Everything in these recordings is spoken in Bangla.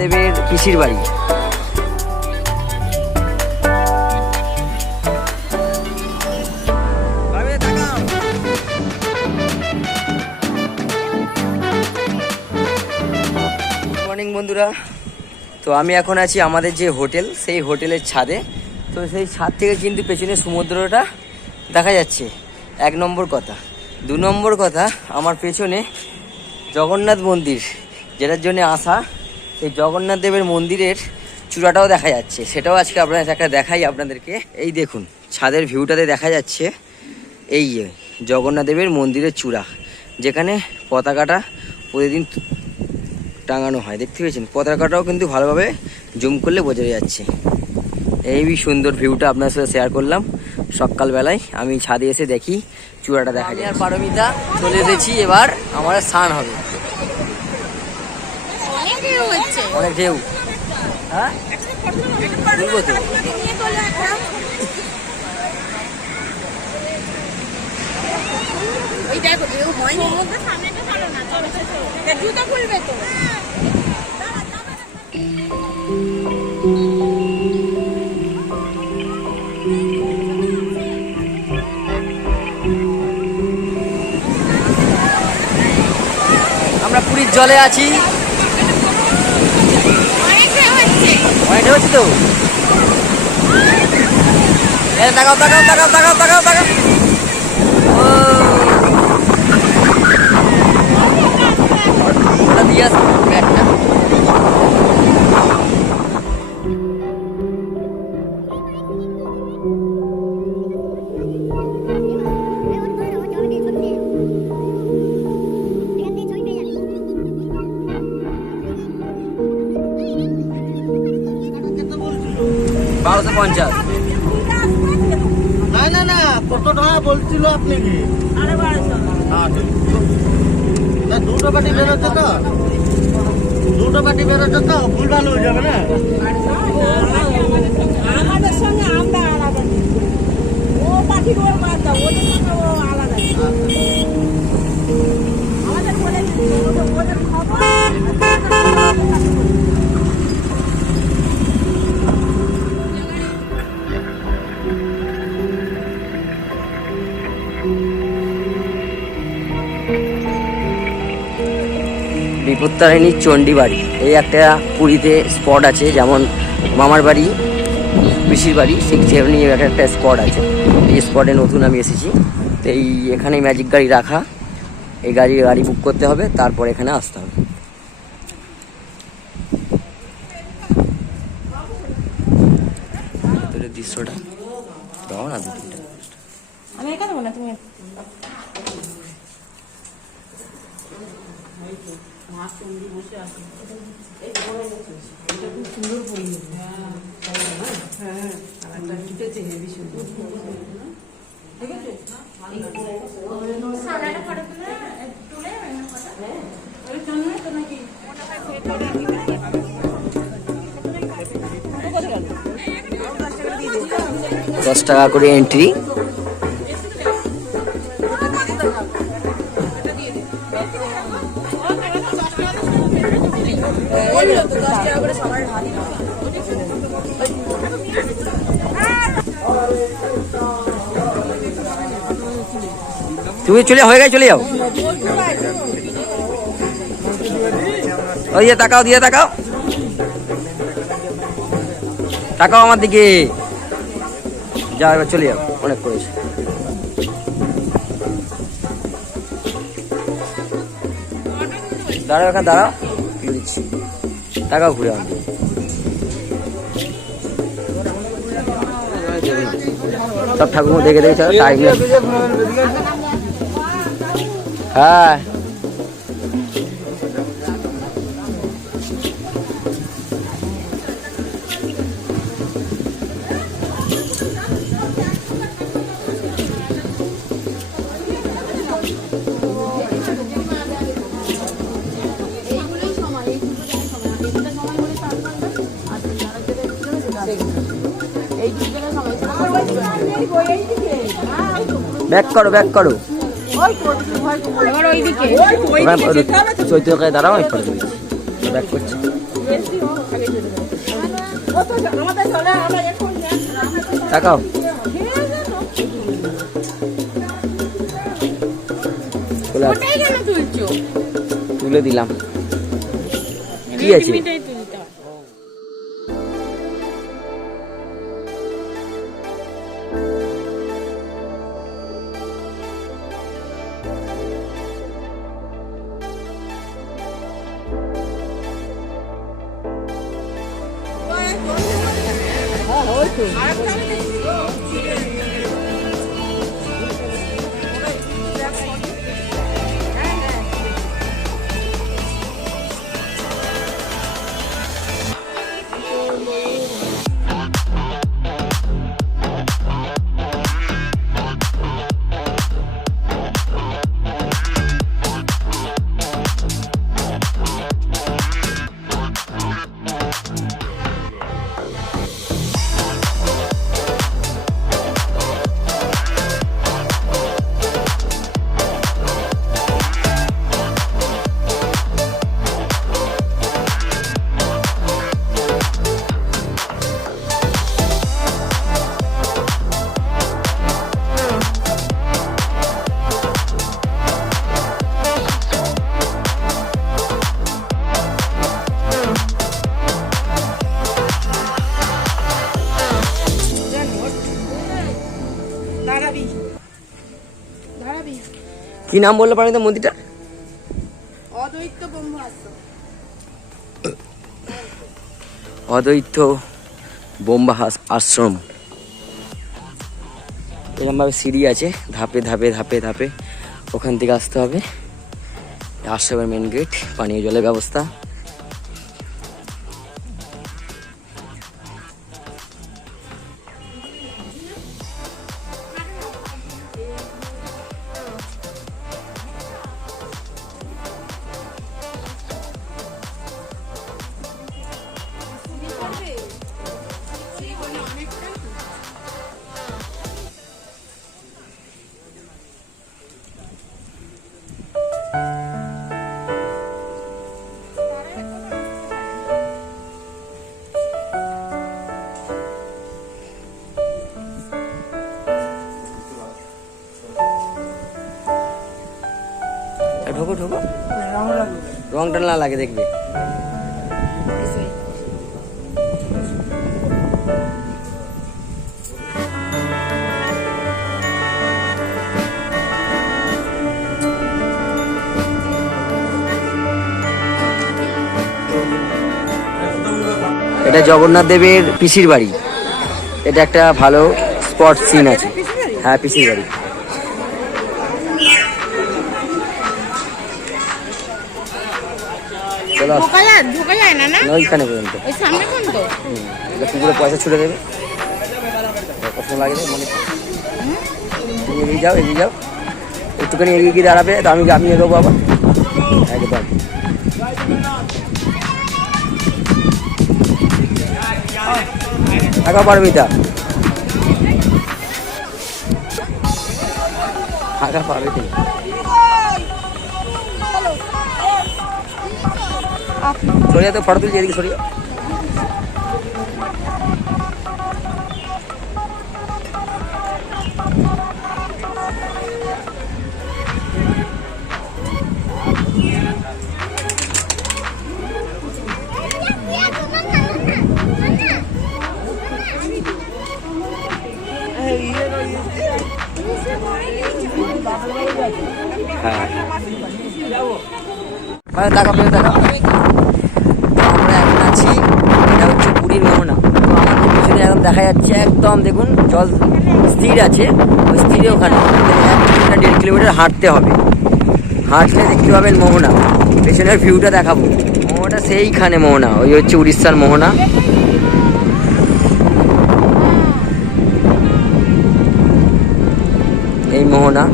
দেবের পিসির বাড়ি। মর্নিং বন্ধুরা। তো আমি এখন আছি আমাদের যে হোটেল সেই হোটেলের ছাদে। তো সেই ছাদ থেকে কিন্তু পেছনে সমুদ্রটা দেখা যাচ্ছে। এক নম্বর কথা। দু নম্বর কথা আমার পেছনে জগন্নাথ মন্দির যেটার জন্য আসা এই জগন্নাথ দেবের মন্দিরের চূড়াটাও দেখা যাচ্ছে। সেটাও আজকে আপনাদের একটা দেখাই আপনাদেরকে। এই দেখুন ছাদের ভিউটাতে দেখা যাচ্ছে এই যে জগন্নাথ দেবের মন্দিরের চূড়া যেখানে পতাকাটা প্রতিদিন টাঙানো হয়। দেখতে পেয়েছেন? পতাকাটাও কিন্তু ভালোভাবে জুম করলে বোঝা যাচ্ছে। এই সুন্দর ভিউটা আপনার সাথে শেয়ার করলাম। সকালবেলায় আমি ছাদে এসে দেখি চূড়াটা দেখা যায় আর পারমিতা চলে এসেছি এবার আমার স্নান হবে। ভিউ হচ্ছে। অনেক ঢেউ। হ্যাঁ? তুলবো তো। ওই দেখো ঢেউ হয়নি। সামনেটা ভালো না চলো চলো জুতো খুলবে তো। আমরা পুরীর জলে আছি অনেক ঢেউ হচ্ছে অনেক ঢেউ হচ্ছে তো এ, তাকাও তাকাও তাকাও তাকাও তাকাও তাকাও ও ওটা দিয়ে আসো ব্যাগটা বারোশো পঞ্চাশ। না না না কত টাকা বলছিল আপনি? কি হ্যাঁ, ঠিক। তা দুটো পাটি বেরোচ্ছে তো? দুটো পাটি বেরোচ্ছে তো ভুল ভালো হয়ে যাবে না? আমাদের সঙ্গে আমরা আলাদা। ও পাখির ওর বাদ দাও ওদের সঙ্গে ও আলাদা। বিপত্তারিণী চণ্ডী বাড়ি এই একটা পুরীতে স্পট আছে, যেমন মামার বাড়ি, পিসির বাড়ি, সেই সেখানে একটা একটা স্পট আছে। এই স্পটে নতুন আমি এসেছি। তো এই এখানে ম্যাজিক গাড়ি রাখা। এই গাড়ি গাড়ি বুক করতে হবে, তারপর এখানে আসতে হবে। দৃশ্যটা দাও না, দু তিনটা। আমি দশ টাকা করে এন্ট্রি তুমি চলে হয়ে গেছে, চলে যাও। ওই তাকাও, দিয়ে তাকাও। তাকাও আমার দিকে। যা, এবার চলে যাও, অনেক করেছে। দাঁড়াও এখানে, দাঁড়াও। টাকাও ঘুরে আমাদের সব ঠাকুর দেখে দেখে টাইম হ্যাঁ। ব্যাক করো ব্যাক করো। দাঁড়াও আমি ব্যাক করছি। তাকাও। তুলে দিলাম। কি আছে? কি নাম বলল পারেন তো মন্দিরটা? অদ্বৈত বোম্বা আশ্রম অদ্বৈত বোম্বা আশ্রম। এরকমভাবে সিঁড়ি আছে ধাপে ধাপে ধাপে ধাপে। ওখান থেকে আসতে হবে। আশ্রমের মেন গেট পানীয় জলের ব্যবস্থা। রংটা না লাগে দেখবে। এটা জগন্নাথ দেবের পিসির বাড়ি। এটা একটা ভালো স্পট সিন আছে। হ্যাঁ পিসির বাড়ি। চলো। ঢোকা যায় ঢোকা যায় না না? না, ওইখানে পর্যন্ত। ওই সামনে কোন এটা পুকুরে পয়সা ছুড়ে দেবে। কত লাগে মনে তুমি এগিয়ে যাও এগিয়ে যাও। একটুখানি এগিয়ে গিয়ে দাঁড়াবে তো আমি আমি এগোবো আবার। একদম। টাকা পারবিতা টাকা পারবে তুমি সরিয়া তো ফটো তুলছি এদিকে সরিয়া হ্যাঁ মানে টাকা পেয়ে টাকা আমরা এখন আছি এটা হচ্ছে পুরীর মোহনা তো আমাদের পিছনে এখন দেখা যাচ্ছে একদম দেখুন, জল স্থির আছে, ওই স্থিরে ওখানে। দেড় কিলোমিটার হাঁটতে হবে। হাঁটলে দেখতে পাবেন মোহনা। পেছনের ভিউটা দেখাবো। মোহনাটা সেইখানে মোহনা, ওই হচ্ছে উড়িষ্যার মোহনা। এই মোহনা।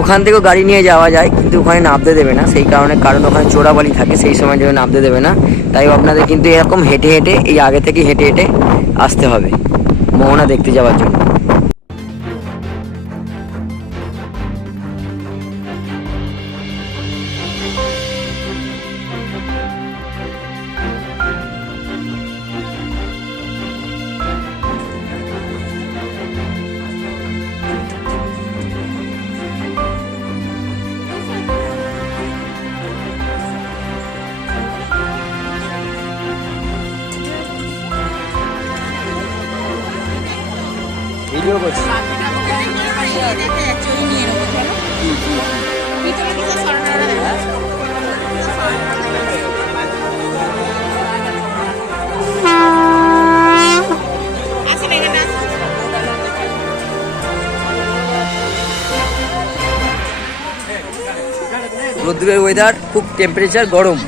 ওখান থেকেও গাড়ি নিয়ে যাওয়া যায়, কিন্তু ওখানে নামতে দেবে না। সেই কারণে কারণ ওখানে চোরাবালি থাকে, সেই সময় যেন নামতে দেবে না। তাই আপনাদের কিন্তু এরকম হেঁটে হেঁটে, এই আগে থেকে হেঁটে হেঁটে আসতে হবে। মোহনা দেখতে যাওয়ার জন্য। রোদ্দুরের ওয়েদার খুব টেম্পারেচার গরম।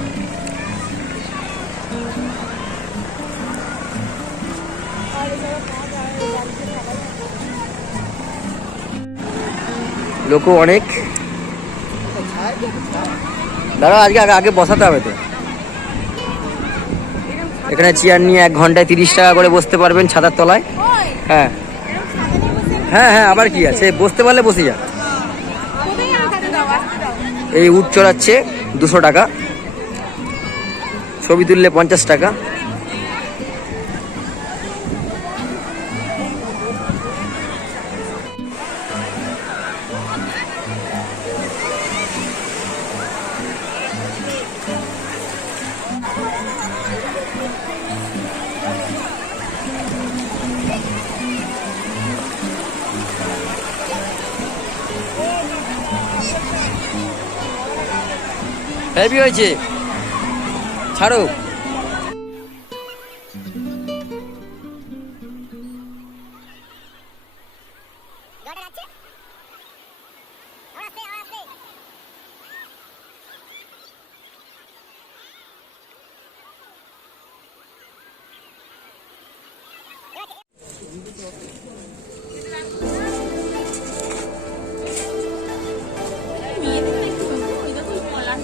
লোকও অনেক। দাঁড়া আজকে আগে আগে বসাতে হবে তো। এখানে চেয়ার নিয়ে এক ঘন্টায় তিরিশ টাকা করে বসতে পারবেন ছাতার তলায়। হ্যাঁ। বসে হ্যাঁ হ্যাঁ আবার কি আছে? বসতে পারলে বসে যা কোথায় আসতে দাও আসতে দাও এই উট চড়াচ্ছে দুশো টাকা। ছবি তুললে পঞ্চাশ টাকা। হেভি হয়েছে ছাড়ো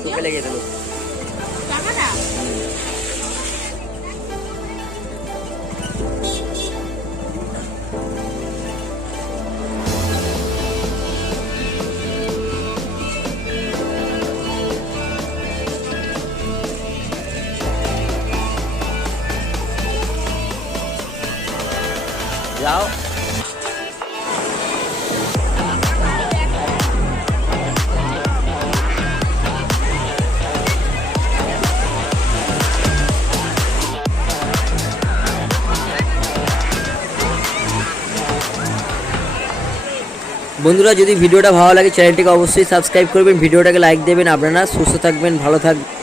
কলার দিয়ে ফেলে গিয়ে দিল টাকাটা যাও বন্ধুরা, যদি ভিডিওটা ভালো লাগে, চ্যানেলটিকে অবশ্যই সাবস্ক্রাইব করবেন, ভিডিওটাকে লাইক দেবেন। আপনারা সুস্থ থাকবেন, ভালো থাকবেন।